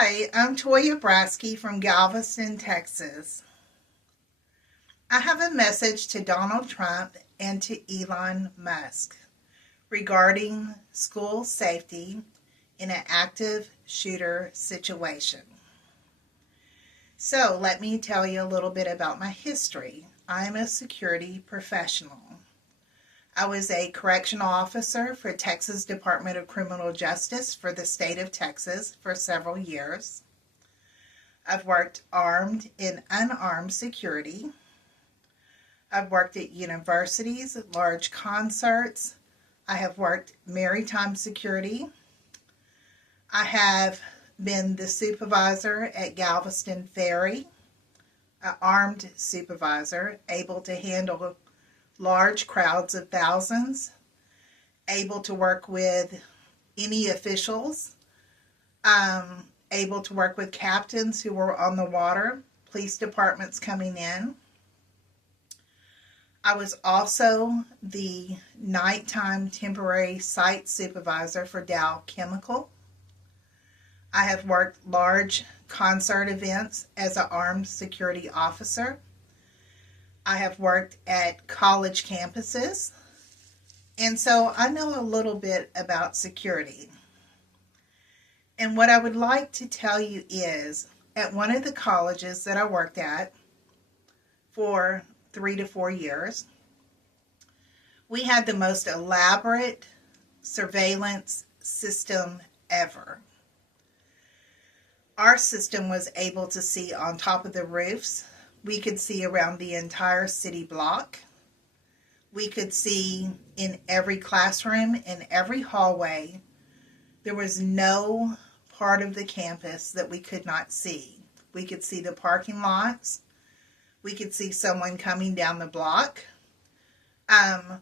Hi, I'm Toya Brasky from Galveston, Texas. I have a message to Donald Trump and to Elon Musk regarding school safety in an active shooter situation. So, let me tell you a little bit about my history. I'm a security professional. I was a correctional officer for Texas Department of Criminal Justice for the state of Texas for several years. I've worked armed and unarmed security. I've worked at universities, large concerts. I have worked maritime security. I have been the supervisor at Galveston Ferry, an armed supervisor, able to handle large crowds of thousands, able to work with any officials, able to work with captains who were on the water, police departments coming in. I was also the nighttime temporary site supervisor for Dow Chemical. I have worked large concert events as an armed security officer. I have worked at college campuses. And so I know a little bit about security. And what I would like to tell you is, at one of the colleges that I worked at for 3 to 4 years, we had the most elaborate surveillance system ever. Our system was able to see on top of the roofs. We could see around the entire city block. We could see in every classroom, in every hallway. There was no part of the campus that we could not see. We could see the parking lots. We could see someone coming down the block.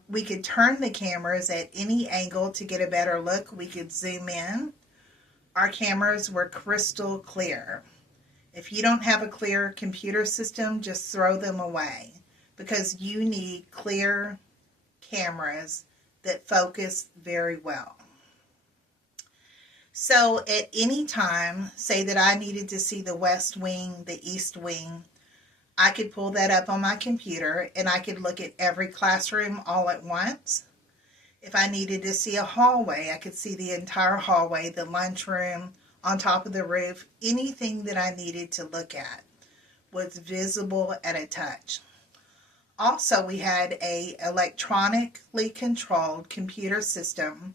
We could turn the cameras at any angle to get a better look. We could zoom in. Our cameras were crystal clear. If you don't have a clear computer system, just throw them away, because you need clear cameras that focus very well. So at any time, say that I needed to see the west wing, the east wing, I could pull that up on my computer and I could look at every classroom all at once. If I needed to see a hallway, I could see the entire hallway, the lunchroom, on top of the roof. Anything that I needed to look at was visible at a touch. Also, we had a electronically controlled computer system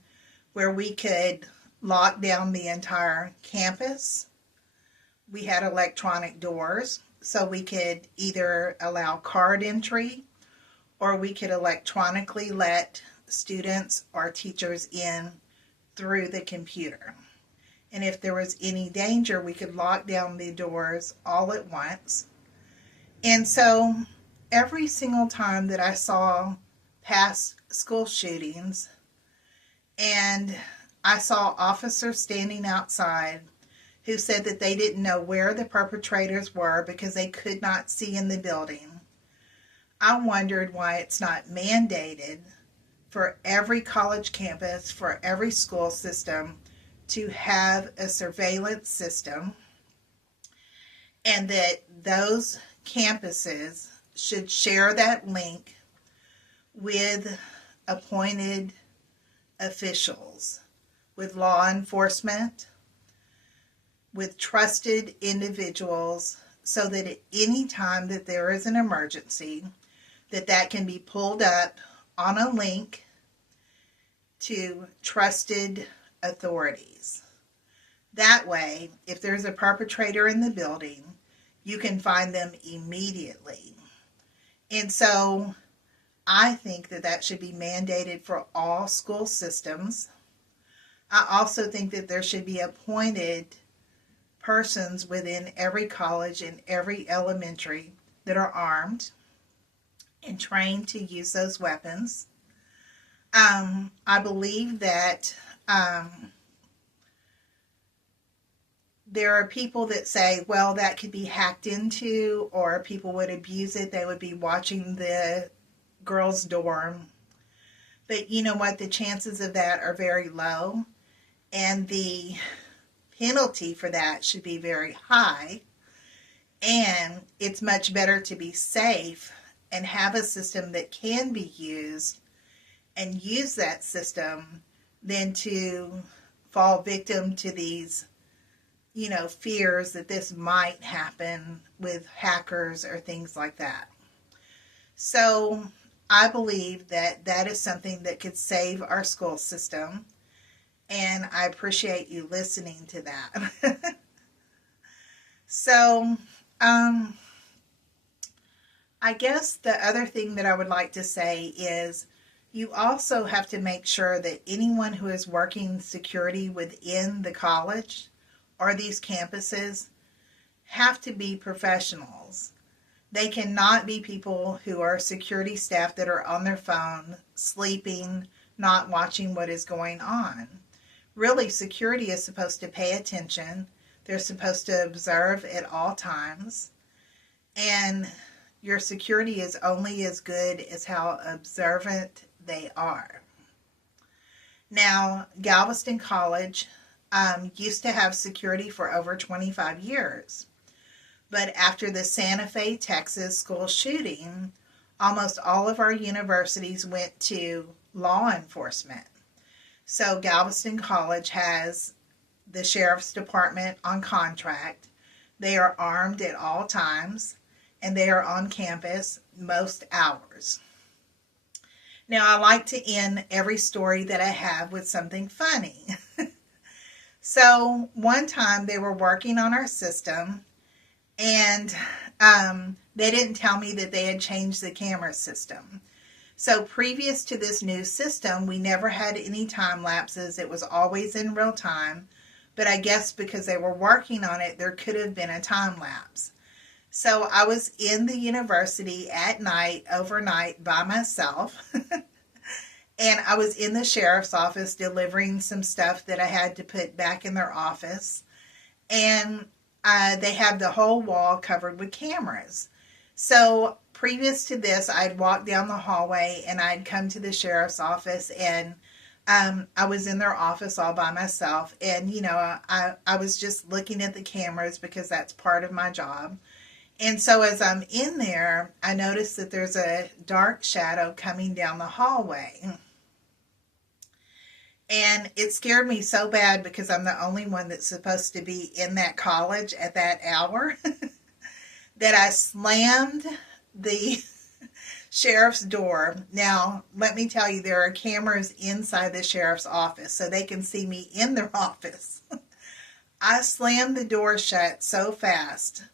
where we could lock down the entire campus. We had electronic doors, so we could either allow card entry or we could electronically let students or teachers in through the computer. And if there was any danger, we could lock down the doors all at once. And so every single time that I saw past school shootings and I saw officers standing outside who said that they didn't know where the perpetrators were because they could not see in the building, I wondered why it's not mandated for every college campus, for every school system, to have a surveillance system, and that those campuses should share that link with appointed officials, with law enforcement, with trusted individuals, so that at any time that there is an emergency, that can be pulled up on a link to trusted authorities. That way, if there's a perpetrator in the building, you can find them immediately. And so I think that should be mandated for all school systems. I also think that there should be appointed persons within every college and every elementary that are armed and trained to use those weapons. I believe that there are people that say, well, that could be hacked into, or people would abuse it. They would be watching the girls' dorm. But you know what? The chances of that are very low. And the penalty for that should be very high. And it's much better to be safe and have a system that can be used and use that system than to fall victim to these, fears that this might happen with hackers or things like that. So I believe that that is something that could save our school system. And I appreciate you listening to that. So, I guess the other thing that I would like to say is you also have to make sure that anyone who is working security within the college or these campuses have to be professionals. They cannot be people who are security staff that are on their phone, sleeping, not watching what is going on. Really, security is supposed to pay attention. They're supposed to observe at all times. And your security is only as good as how observant they are. Now, Galveston College used to have security for over 25 years. But after the Santa Fe, Texas school shooting, almost all of our universities went to law enforcement. So Galveston College has the sheriff's department on contract. They are armed at all times, and they are on campus most hours. Now, I like to end every story that I have with something funny. So one time they were working on our system, and they didn't tell me that they had changed the camera system. So previous to this new system, we never had any time lapses. It was always in real time. But I guess because they were working on it, there could have been a time lapse. So I was in the university at night, overnight, by myself. And I was in the sheriff's office delivering some stuff that I had to put back in their office. And they had the whole wall covered with cameras. So previous to this, I'd walked down the hallway and I'd come to the sheriff's office, and I was in their office all by myself. And, I was just looking at the cameras because that's part of my job. And so as I'm in there, I noticed that there's a dark shadow coming down the hallway. And it scared me so bad because I'm the only one that's supposed to be in that college at that hour that I slammed the sheriff's door. Now, let me tell you, there are cameras inside the sheriff's office so they can see me in their office. I slammed the door shut so fast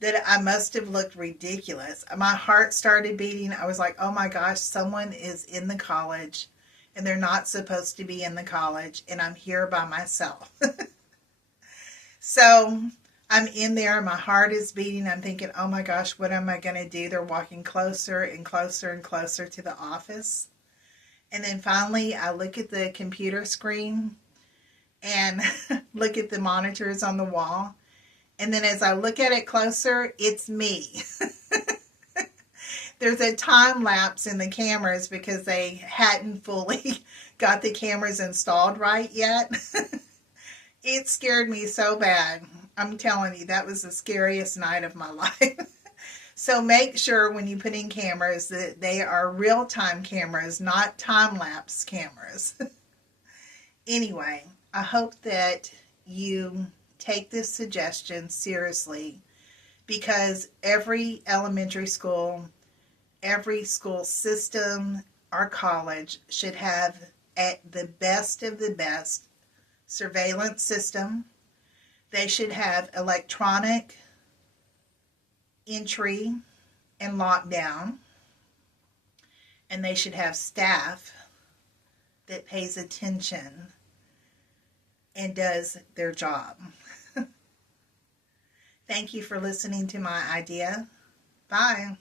that I must have looked ridiculous. My heart started beating. I was like, oh my gosh, someone is in the college and they're not supposed to be in the college, and I'm here by myself. So I'm in there, my heart is beating. I'm thinking, oh my gosh, what am I going to do? They're walking closer and closer and closer to the office. And then finally, I look at the computer screen and look at the monitors on the wall. And then as I look at it closer, it's me. There's a time lapse in the cameras because they hadn't fully got the cameras installed right yet. It scared me so bad. I'm telling you, that was the scariest night of my life. So make sure when you put in cameras that they are real-time cameras, not time-lapse cameras. Anyway, I hope that you take this suggestion seriously, because every elementary school, every school system or college should have at the best of the best surveillance system. They should have electronic entry and lockdown, and they should have staff that pays attention and does their job. Thank you for listening to my idea. Bye.